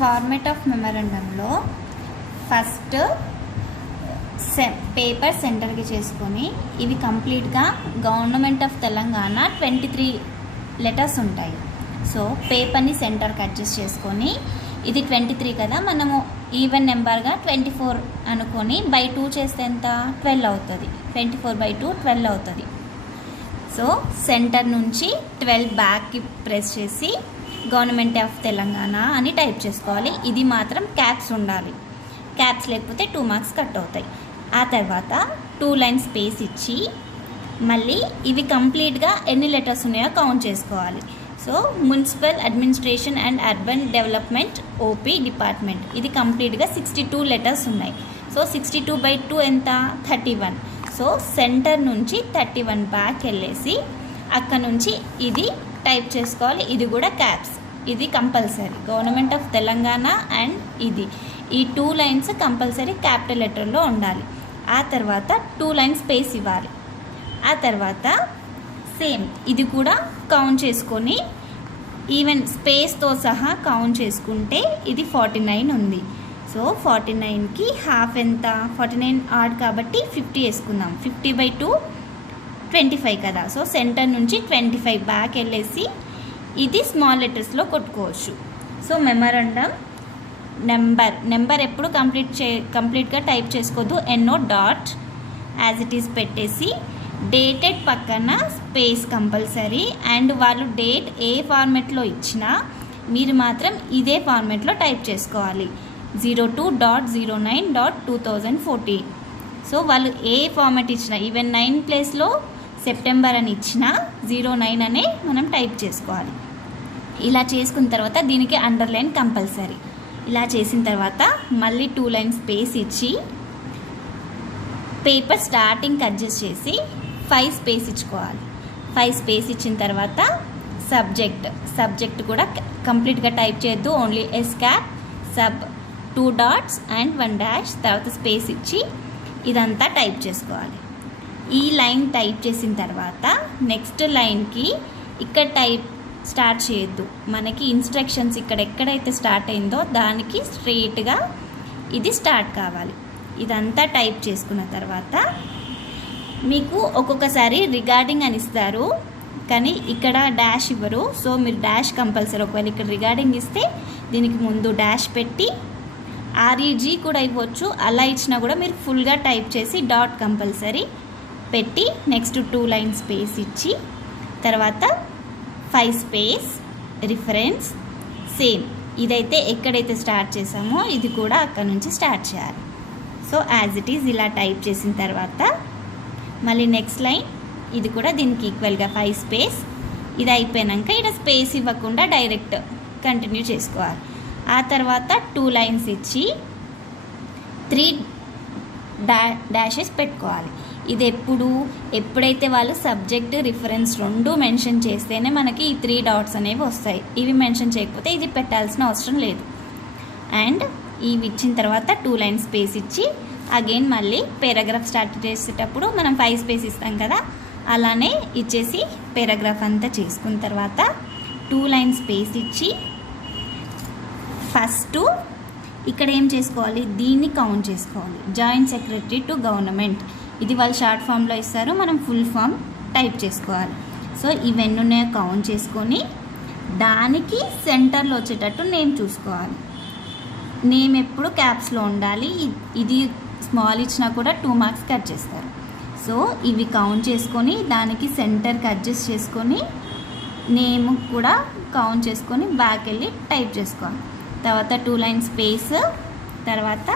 Format of మెమరాండంలో first paper సెంటర్కి చేసుకొని ఇవి కంప్లీట్గా గవర్నమెంట్ ఆఫ్ తెలంగాణ 23 లెటర్స్ ఉంటాయి. సో పేపర్ని సెంటర్కి అడ్జస్ట్ చేసుకొని ఇది 23 కదా, మనము ఈవెన్ నెంబర్గా 24 అనుకొని బై 2 చేస్తే ఎంత 12 అవుతుంది. 24/2 12 అవుతుంది. సో సెంటర్ నుంచి 12 బ్యాక్కి ప్రెస్ చేసి గవర్నమెంట్ ఆఫ్ తెలంగాణ అని టైప్ చేసుకోవాలి. ఇది మాత్రం క్యాప్స్ ఉండాలి. క్యాప్స్ లేకపోతే 2 మార్క్స్ కట్ అవుతాయి. ఆ తర్వాత 2 లైన్స్ స్పేస్ ఇచ్చి మళ్ళీ ఇవి కంప్లీట్గా ఎన్ని లెటర్స్ ఉన్నాయో కౌంట్ చేసుకోవాలి. So municipal administration and urban development OP department ఇది కంప్లీట్గా 62 లెటర్స్ ఉన్నాయి. సో 62/2 ఎంత 31. సో సెంటర్ నుంచి 31 బ్యాక్ వెళ్ళేసి అక్కడ నుంచి ఇది టైప్ చేసుకోవాలి. ఇది కూడా క్యాప్స్, ఇది compulsory government of Telangana and ఇది ఈ 2 లైన్స్ కంపల్సరీ క్యాపిటల్ లెటర్లో ఉండాలి. ఆ తర్వాత 2 లైన్స్ స్పేస్ ఇవ్వాలి. ఆ తర్వాత సేమ్ ఇది కూడా కౌంట్ చేసుకొని ఈవెన్ స్పేస్తో సహా కౌంట్ చేసుకుంటే ఇది 49 ఉంది. సో 49కి హాఫ్ ఎంత 49 ఆడ్ కాబట్టి 50 వేసుకుందాం. 50/2 25 కదా. సో సెంటర్ నుంచి 25 బ్యాక్ వెళ్ళేసి ఇది స్మాల్ లెటర్స్లో కొట్టుకోవచ్చు. సో మెమరాండం నెంబర్ ఎప్పుడు కంప్లీట్గా టైప్ చేసుకోవద్దు. ఎన్నో డాట్ యాజ్ ఇట్ ఈస్ పెట్టేసి డేటెడ్ పక్కన స్పేస్ కంపల్సరీ. అండ్ వాళ్ళు డేట్ ఏ ఫార్మెట్లో ఇచ్చినా మీరు మాత్రం ఇదే ఫార్మెట్లో టైప్ చేసుకోవాలి. 02.09.2014. సో వాళ్ళు ఏ ఫార్మెట్ ఇచ్చినా ఈవెన్ 9 ప్లేస్లో సెప్టెంబర్ అని ఇచ్చినా 09 అనే మనం టైప్ చేసుకోవాలి. ఇలా చేసుకున్న తర్వాత దీనికి అండర్లైన్ కంపల్సరీ. ఇలా చేసిన తర్వాత మళ్ళీ 2 లైన్స్ స్పేస్ ఇచ్చి పేపర్ స్టార్టింగ్కి అడ్జస్ట్ చేసి 5 స్పేస్ ఇచ్చుకోవాలి. 5 స్పేస్ ఇచ్చిన తర్వాత సబ్జెక్ట్ కూడా కంప్లీట్గా టైప్ చేయొద్దు. Only S cap sub 2 dots and 1 dash తర్వాత స్పేస్ ఇచ్చి ఇదంతా టైప్ చేసుకోవాలి. ఈ లైన్ టైప్ చేసిన తర్వాత నెక్స్ట్ లైన్కి ఇక్కడ టైప్ స్టార్ట్ చేయొద్దు. మనకి ఇన్స్ట్రక్షన్స్ ఇక్కడ ఎక్కడైతే స్టార్ట్ అయిందో దానికి స్ట్రెయిట్గా ఇది స్టార్ట్ కావాలి. ఇదంతా టైప్ చేసుకున్న తర్వాత మీకు ఒక్కొక్కసారి రిగార్డింగ్ అని ఇస్తారు, కానీ ఇక్కడ డాష్ ఇవ్వరు. సో మీరు డాష్ కంపల్సరీ. ఒకవేళ ఇక్కడ రిగార్డింగ్ ఇస్తే దీనికి ముందు డాష్ పెట్టి REG కూడా ఇవ్వచ్చు. అలా ఇచ్చినా కూడా మీరు ఫుల్గా టైప్ చేసి డాట్ కంపల్సరీ పెట్టి నెక్స్ట్ 2 లైన్స్ స్పేస్ ఇచ్చి తర్వాత 5 స్పేస్ రిఫరెన్స్. సేమ్ ఇదైతే ఎక్కడైతే స్టార్ట్ చేసామో ఇది కూడా అక్కడ నుంచి స్టార్ట్ చేయాలి. సో యాజ్ ఇట్ ఈజ్ ఇలా టైప్ చేసిన తర్వాత మళ్ళీ నెక్స్ట్ లైన్ ఇది కూడా దీనికి ఈక్వల్గా 5 స్పేస్. ఇది అయిపోయాక ఇక్కడ స్పేస్ ఇవ్వకుండా డైరెక్ట్ కంటిన్యూ చేసుకోవాలి. ఆ తర్వాత 2 లైన్స్ ఇచ్చి 3 డాషెస్ పెట్టుకోవాలి. ఇది ఎప్పుడైతే వాళ్ళు సబ్జెక్ట్ రిఫరెన్స్ 2 మెన్షన్ చేస్తేనే మనకి ఈ 3 డాట్స్ అనేవి వస్తాయి. ఇవి మెన్షన్ చేయకపోతే ఇది పెట్టాల్సిన అవసరం లేదు. అండ్ ఇవి ఇచ్చిన తర్వాత 2 లైన్స్ స్పేస్ ఇచ్చి అగైన్ మళ్ళీ పారాగ్రాఫ్ స్టార్ట్ చేసేటప్పుడు మనం 5 స్పేస్ ఇస్తాం కదా, అలానే ఇచ్చేసి పారాగ్రాఫ్ అంతా చేసుకున్న తర్వాత 2 లైన్స్ స్పేస్ ఇచ్చి ఫస్ట్ ఇక్కడ ఏం చేసుకోవాలి, దీన్ని కౌంట్ చేసుకోవాలి. జాయింట్ సెక్రటరీ టు గవర్నమెంట్ ఇది వాళ్ళు షార్ట్ ఫామ్లో ఇస్తారు, మనం ఫుల్ ఫామ్ టైప్ చేసుకోవాలి. సో ఇవన్నీ ఉన్నాయో కౌంట్ చేసుకొని దానికి సెంటర్లో వచ్చేటట్టు నేమ్ చూసుకోవాలి. నేమ్ ఎప్పుడు క్యాప్స్లో ఉండాలి. ఇది స్మాల్ ఇచ్చినా కూడా 2 మార్క్స్ కట్ చేస్తారు. సో ఇవి కౌంట్ చేసుకొని దానికి సెంటర్కి అడ్జస్ట్ చేసుకొని నేమ్ కూడా కౌంట్ చేసుకొని బ్యాక్ వెళ్ళి టైప్ చేసుకోవాలి. తర్వాత 2 లైన్స్ స్పేస్. తర్వాత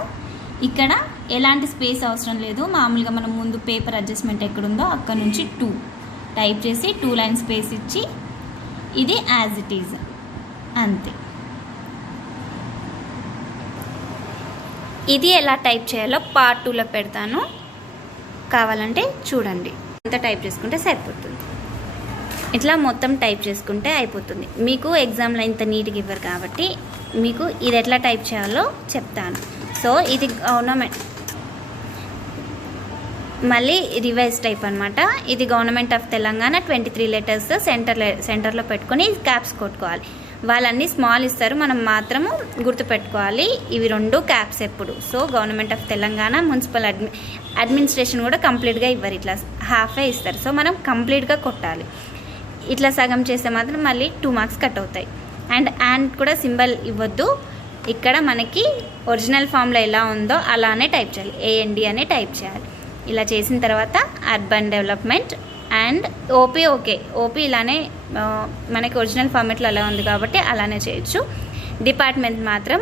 ఇక్కడ ఎలాంటి స్పేస్ అవసరం లేదు, మామూలుగా మనం ముందు పేపర్ అడ్జస్ట్మెంట్ ఎక్కడుందో అక్కడ నుంచి 2 టైప్ చేసి 2 లైన్స్ స్పేస్ ఇచ్చి ఇది యాజ్ ఇట్ ఈజ్ అంతే. ఇది ఎలా టైప్ చేయాలో పార్ట్ 2లో పెడతాను, కావాలంటే చూడండి. అంతా టైప్ చేసుకుంటే సరిపోతుంది. ఇట్లా మొత్తం టైప్ చేసుకుంటే అయిపోతుంది. మీకు ఎగ్జామ్లో ఇంత నీట్గా ఇవ్వరు కాబట్టి మీకు ఇది ఎట్లా టైప్ చేయాలో చెప్తాను. సో ఇది గవర్నమెంట్ మళ్ళీ రివైజ్ టైప్ అనమాట. ఇది గవర్నమెంట్ ఆఫ్ తెలంగాణ 23 లెటర్స్ సెంటర్లో పెట్టుకొని క్యాప్స్ కొట్టుకోవాలి. వాళ్ళన్నీ స్మాల్ ఇస్తారు, మనం మాత్రము గుర్తుపెట్టుకోవాలి. ఇవి 2 క్యాప్స్ ఎప్పుడు. So government of Telangana municipal administration కూడా కంప్లీట్గా ఇవ్వరు, ఇట్లా హాఫే ఇస్తారు. సో మనం కంప్లీట్గా కొట్టాలి. ఇట్లా సగం చేస్తే మాత్రం మళ్ళీ 2 మార్క్స్ కట్ అవుతాయి. అండ్ కూడా సింబల్ ఇవ్వద్దు. ఇక్కడ మనకి ఒరిజినల్ ఫామ్లో ఎలా ఉందో అలానే టైప్ చేయాలి, AND అనే టైప్ చేయాలి. ఇలా చేసిన తర్వాత అర్బన్ డెవలప్మెంట్ అండ్ ఓపీ ఇలానే మనకి ఒరిజినల్ ఫార్మెట్లో అలా ఉంది కాబట్టి అలానే చేయొచ్చు. డిపార్ట్మెంట్ మాత్రం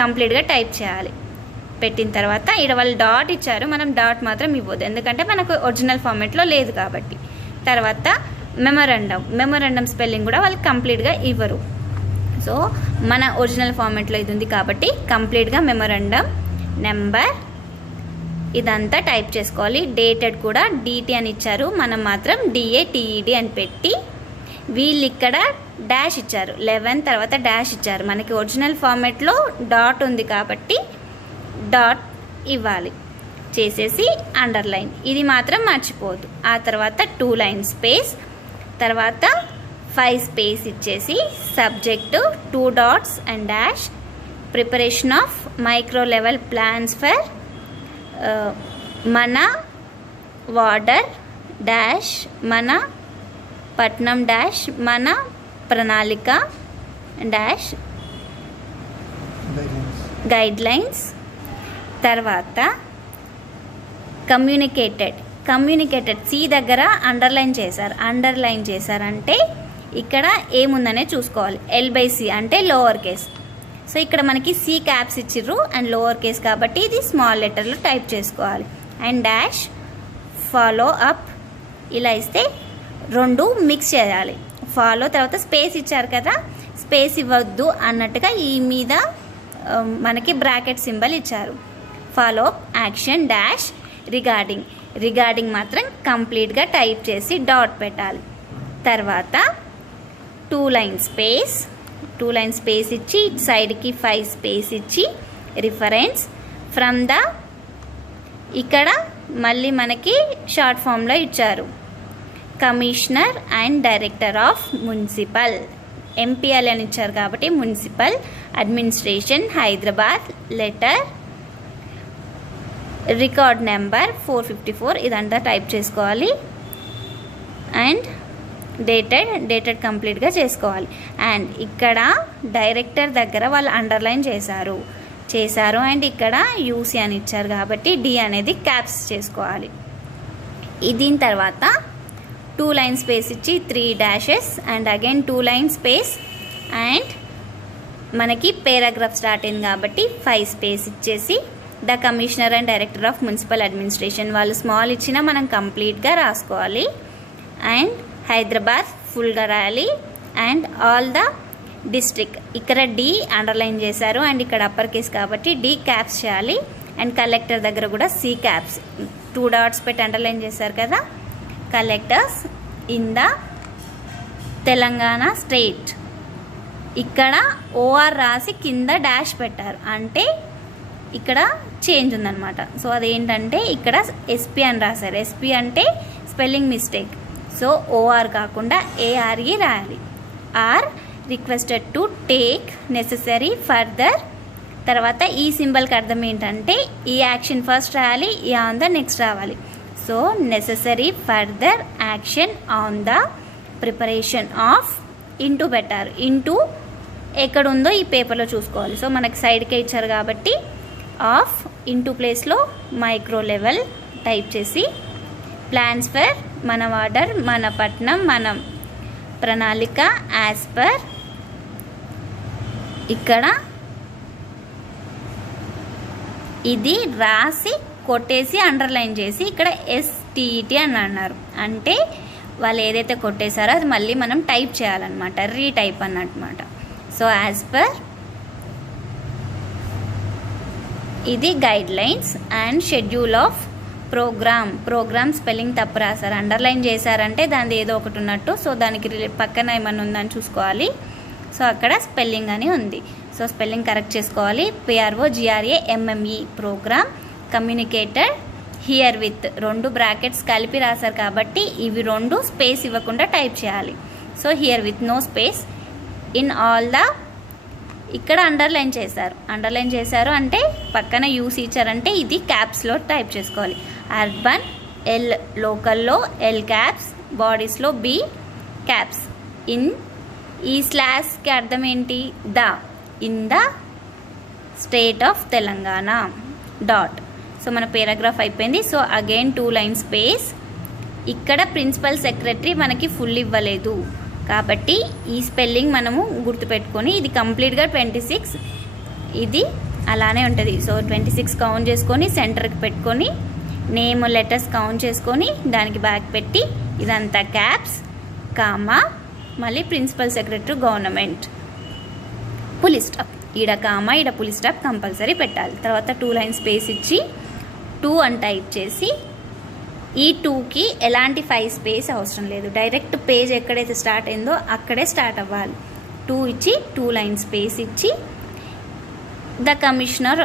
కంప్లీట్గా టైప్ చేయాలి. పెట్టిన తర్వాత ఇక్కడ వాళ్ళు డాట్ ఇచ్చారు, మనం డాట్ మాత్రం ఇవ్వద్దు, ఎందుకంటే మనకు ఒరిజినల్ ఫార్మెట్లో లేదు కాబట్టి. తర్వాత మెమోరాండం స్పెల్లింగ్ కూడా వాళ్ళు కంప్లీట్గా ఇవ్వరు. సో మన ఒరిజినల్ ఫార్మెట్లో ఇది ఉంది కాబట్టి కంప్లీట్గా మెమోరాండం నెంబర్ ఇదంతా టైప్ చేసుకోవాలి. డేటెడ్ కూడా DT అని ఇచ్చారు, మనం మాత్రం DATED అని పెట్టి, వీళ్ళు ఇక్కడ డాష్ ఇచ్చారు 11 తర్వాత డాష్ ఇచ్చారు. మనకి ఒరిజినల్ ఫార్మెట్లో డాట్ ఉంది కాబట్టి డాట్ ఇవ్వాలి. చేసేసి అండర్లైన్, ఇది మాత్రం మర్చిపోవద్దు. ఆ తర్వాత 2 లైన్ స్పేస్, తర్వాత 5 స్పేస్ ఇచ్చేసి subject 2 dots and dash, preparation of micro level plans for మన వార్డర్ డాష్ మన పట్నం డాష్ మన ప్రణాళిక డాష్ గైడ్లైన్స్. తర్వాత కమ్యూనికేటెడ్ సి దగ్గర అండర్లైన్ చేశారంటే ఇక్కడ ఏముందనే చూసుకోవాలి. L/C అంటే లోవర్ కేస్. సో ఇక్కడ మనకి C క్యాప్స్ ఇచ్చిర్రు అండ్ లోవర్ కేస్ కాబట్టి ఇది స్మాల్ లెటర్లో టైప్ చేసుకోవాలి. అండ్ డాష్ ఫాలో అప్ ఇలా ఇస్తే 2 మిక్స్ చేయాలి. ఫాలో తర్వాత స్పేస్ ఇచ్చారు కదా, స్పేస్ ఇవ్వద్దు అన్నట్టుగా ఈ మీద మనకి బ్రాకెట్ సింబల్ ఇచ్చారు. Follow up action dash regarding మాత్రం కంప్లీట్గా టైప్ చేసి డాట్ పెట్టాలి. తర్వాత 2 లైన్ స్పేస్ ఇచ్చి సైడ్కి 5 స్పేస్ ఇచ్చి రిఫరెన్స్ ఫ్రమ్ ద, ఇక్కడ మళ్ళీ మనకి షార్ట్ ఫామ్లో ఇచ్చారు commissioner and director of municipal, MPL అని ఇచ్చారు కాబట్టి municipal administration Hyderabad, letter record number 454 ఇదంతా టైప్ చేసుకోవాలి. అండ్ డేటెడ్ కంప్లీట్గా చేసుకోవాలి. అండ్ ఇక్కడ డైరెక్టర్ దగ్గర వాళ్ళు అండర్లైన్ చేశారు అండ్ ఇక్కడ UC అని ఇచ్చారు కాబట్టి D అనేది క్యాప్స్ చేసుకోవాలి. దీని తర్వాత 2 లైన్ స్పేస్ ఇచ్చి 3 dashes and again 2 line space and మనకి పారాగ్రాఫ్ స్టార్ట్ అయింది కాబట్టి 5 స్పేస్ ఇచ్చేసి the commissioner and director of municipal administration, వాళ్ళు స్మాల్ ఇచ్చినా మనం కంప్లీట్గా రాసుకోవాలి. అండ్ హైదరాబాద్ ఫుల్గా రాయాలి. అండ్ ఆల్ ద డిస్ట్రిక్ట్, ఇక్కడ D అండర్లైన్ చేశారు అండ్ ఇక్కడ అప్పర్ కేస్ కాబట్టి D క్యాప్స్ చేయాలి. అండ్ కలెక్టర్ దగ్గర కూడా C క్యాప్స్ 2 డాట్స్ పెట్టి అండర్లైన్ చేశారు కదా, collectors in the Telangana state, ఇక్కడ OR రాసి కింద డాష్ పెట్టారు అంటే ఇక్కడ చేంజ్ ఉందన్నమాట. సో అదేంటంటే ఇక్కడ SP అని రాశారు, SP అంటే స్పెల్లింగ్ మిస్టేక్. సో OR కాకుండా ARE రాయాలి. Are requested to take necessary further, తర్వాత ఈ సింబల్కి అర్థం ఏంటంటే ఈ యాక్షన్ ఫస్ట్ రాయాలి, ఈ ఆన్ ద నెక్స్ట్ రావాలి. So necessary further action on the preparation of into పెట్టారు. ఇంటూ ఎక్కడ ఉందో ఈ పేపర్లో చూసుకోవాలి. సో మనకి సైడ్కే ఇచ్చారు కాబట్టి ఆఫ్ ఇంటూ ప్లేస్లో మైక్రో లెవెల్ టైప్ చేసి ప్లాన్స్ ఫర్ మన వార్డర్ మన పట్నం మన ప్రణాళిక యాజ్ పర్, ఇక్కడ ఇది రాసి కొట్టేసి అండర్లైన్ చేసి ఇక్కడ STET అని అన్నారు అంటే వాళ్ళు ఏదైతే కొట్టేశారో అది మళ్ళీ మనం టైప్ చేయాలన్నమాట, రీటైప్ అన్నమాట. సో యాజ్ పర్ ఇది guideline and schedule of programme spelling తప్పు రాశారు, అండర్లైన్ చేశారంటే దాని ఏదో ఒకటి ఉన్నట్టు. సో దానికి పక్కన ఏమన్నా ఉందని చూసుకోవాలి. సో అక్కడ స్పెల్లింగ్ అని ఉంది, సో స్పెల్లింగ్ కరెక్ట్ చేసుకోవాలి. PROGRAMME programme communicated here with 2 brackets కలిపి రాశారు కాబట్టి ఇవి 2 స్పేస్ ఇవ్వకుండా టైప్ చేయాలి. So here with no space in all the, ఇక్కడ అండర్లైన్ చేశారు అంటే పక్కన యూస్ ఇచ్చారంటే ఇది క్యాప్స్లో టైప్ చేసుకోవాలి. అర్బన్ ఎల్, లోకల్లో ఎల్ క్యాప్స్, బాడీస్లో బి క్యాప్స్. ఇన్, ఈ స్లాష్కి అర్థం ఏంటి? The, in the state of Telangana dot. So మన పేరాగ్రాఫ్ అయిపోయింది. So again 2 line space. ఇక్కడ ప్రిన్సిపల్ సెక్రటరీ మనకి ఫుల్ ఇవ్వలేదు కాబట్టి ఈ స్పెల్లింగ్ మనము గుర్తుపెట్టుకొని, ఇది కంప్లీట్గా 26, ఇది అలానే ఉంటుంది. సో 26 కౌంట్ చేసుకొని సెంటర్కి పెట్టుకొని నేమ్ లెటర్స్ కౌంట్ చేసుకొని దానికి బ్యాక్ పెట్టి ఇదంతా క్యాప్స్, కామా, మళ్ళీ ప్రిన్సిపల్ సెక్రటరీ గవర్నమెంట్, పులి స్టాప్. ఈడ కామా, ఈడ పులి స్టాప్ కంపల్సరీ పెట్టాలి. తర్వాత 2 లైన్ స్పేస్ ఇచ్చి 2 అని టైప్ చేసి, ఈ 2కి ఎలాంటి 5 స్పేస్ అవసరం లేదు, డైరెక్ట్ పేజ్ ఎక్కడైతే స్టార్ట్ అయిందో అక్కడే స్టార్ట్ అవ్వాలి. 2 ఇచ్చి 2 లైన్ స్పేస్ ఇచ్చి, ద కమిషనర్,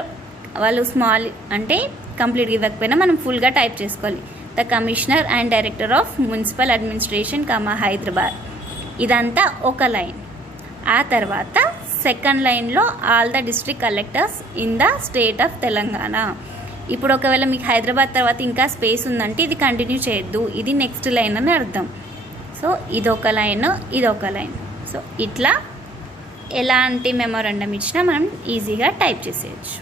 వాళ్ళు స్మాల్ అంటే కంప్లీట్గా ఇవ్వకపోయినా మనం ఫుల్గా టైప్ చేసుకోవాలి. The commissioner and director of municipal administration Hyderabad. ఇదంతా ఒక లైన్. ఆ తర్వాత సెకండ్ లైన్లో all the district collectors in the state of Telangana. ఇప్పుడు ఒకవేళ మీకు హైదరాబాద్ తర్వాత ఇంకా స్పేస్ ఉందంటే ఇది కంటిన్యూ చేయొద్దు, ఇది నెక్స్ట్ లైన్ అని అర్థం. సో ఇదొక లైన్, ఇదొక లైన్. సో ఇట్లా ఎలాంటి మెమోరాండం ఇచ్చినా మనం ఈజీగా టైప్ చేసేయచ్చు.